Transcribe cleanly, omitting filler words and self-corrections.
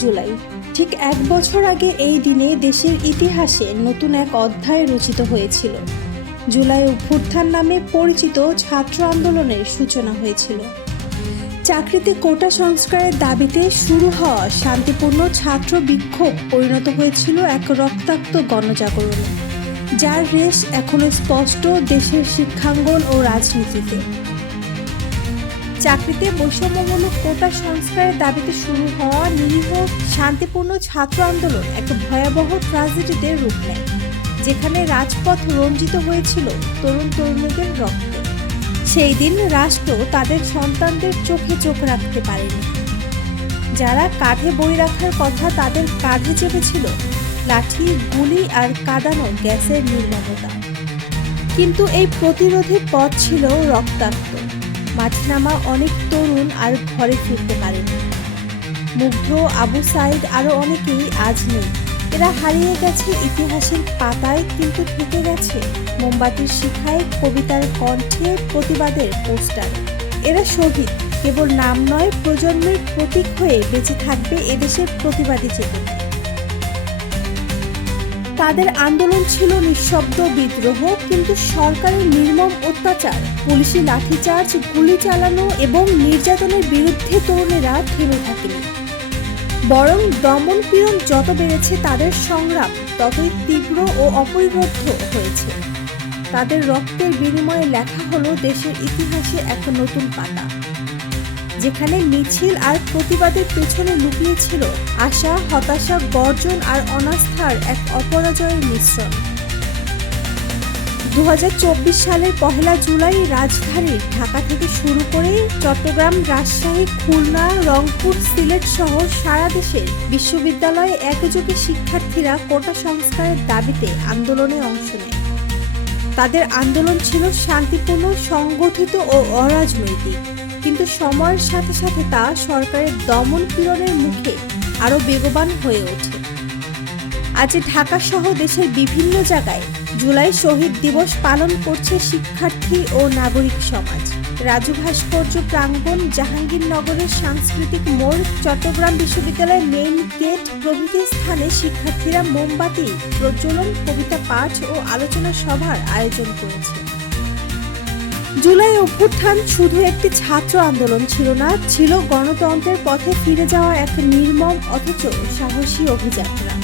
জুলাই। ঠিক 1 বছর আগে এই দিনে দেশের ইতিহাসে নতুন এক অধ্যায় রচিত হয়েছিল। জুলাই অভ্যুত্থান নামে পরিচিত ছাত্র আন্দোলনের সূচনা হয়েছিল। চাকরিতে কোটা সংস্কারের দাবিতে শুরু হওয়া শান্তিপূর্ণ ছাত্র বিক্ষোভ পরিণত হয়েছিল এক রক্তাক্ত গণজাগরণে, যার রেশ এখনো স্পষ্ট দেশের শিক্ষাঙ্গন ও রাজনীতিতে। চাকরিতে বৈষম্যমূলক কোটা সংস্কারের দাবিতে শুরু হওয়া নিরীহ শান্তিপূর্ণ ছাত্র আন্দোলন এক ভয়াবহ ট্র্যাজেডিতে রূপ নেয়, যেখানে রাজপথ রঞ্জিত হয়েছিল তরুণ তরুণীদের রক্তে। সেই দিন রাষ্ট্র তাদের সন্তানদের চোখে চোখ রাখতে পারেনি। যারা কাঁধে বই রাখার কথা, তাদের কাঁধে চেপেছিল লাঠি, গুলি আর কাঁদানো গ্যাসের নির্মমতা। কিন্তু এই প্রতিরোধের পথ ছিল রক্তাক্ত। মাঠে নামা অনেক তরুণ আর ঘরে ফিরতে পারেনি। মুগ্ধ, আবু সাইদ আরও অনেকেই আজ নেই। এরা হারিয়ে গেছে ইতিহাসের পাতায়, কিন্তু থেকে গেছে মোমবাতির শিখায়, কবিতার কণ্ঠে, প্রতিবাদের পোস্টার। এরা শহীদ, কেবল নাম নয়, প্রজন্মের প্রতীক হয়ে বেঁচে থাকবে এদেশের প্রতিবাদী চেতনা। তাদের আন্দোলন ছিল নিঃশব্দ বিদ্রোহ, কিন্তু সরকারের নির্মম অত্যাচার, পুলিশি লাঠিচার্জ, গুলি চালানো এবং নির্যাতনের বিরুদ্ধে তরুণেরা থেমে থাকেনি। বরং দমন পীড়ন যত বেড়েছে, তাদের সংগ্রাম ততই তীব্র ও অপরিবদ্ধ হয়েছে। তাদের রক্তের বিনিময়ে লেখা হলো দেশের ইতিহাসে এক নতুন পাতা, যেখানে মিছিল আর প্রতিবাদের পেছনে লুকিয়ে ছিল আশা, হতাশা, গর্জন আর অনাস্থার এক অপরাজয়ের মিশ্রণ। 2024 সালের 1 জুলাই রাজধানী ঢাকা থেকে শুরু করে চট্টগ্রাম, রাজশাহী, খুলনা, রংপুর, সিলেট সহ সারা দেশের বিশ্ববিদ্যালয়ে একযোগে শিক্ষার্থীরা কোটা সংস্কারের দাবিতে আন্দোলনে অংশ নেয়। তাদের আন্দোলন ছিল শান্তিপূর্ণ, সংগঠিত ও অরাজনৈতিক, কিন্তু সময়ের সাথে সাথে তা সরকারের দমন পীড়নের মুখে আরও বেগবান হয়ে ওঠে। আজ ঢাকা সহ দেশের বিভিন্ন জায়গায় জুলাই শহীদ দিবস পালন করছে শিক্ষার্থী ও নাগরিক সমাজ। রাজু ভাস্কর্য প্রাঙ্গণ, জাহাঙ্গীরনগরের সাংস্কৃতিক মোড়, চট্টগ্রাম বিশ্ববিদ্যালয়ের মেইন গেট প্রভৃতি স্থানে শিক্ষার্থীরা মোমবাতি প্রজ্বলন, কবিতা পাঠ ও আলোচনা সভার আয়োজন করেছে। জুলাই অভ্যুত্থান শুধু একটি ছাত্র আন্দোলন ছিল না, ছিল গণতন্ত্রের পথে ফিরে যাওয়া এক নির্মম অথচ সাহসী অভিযাত্রা।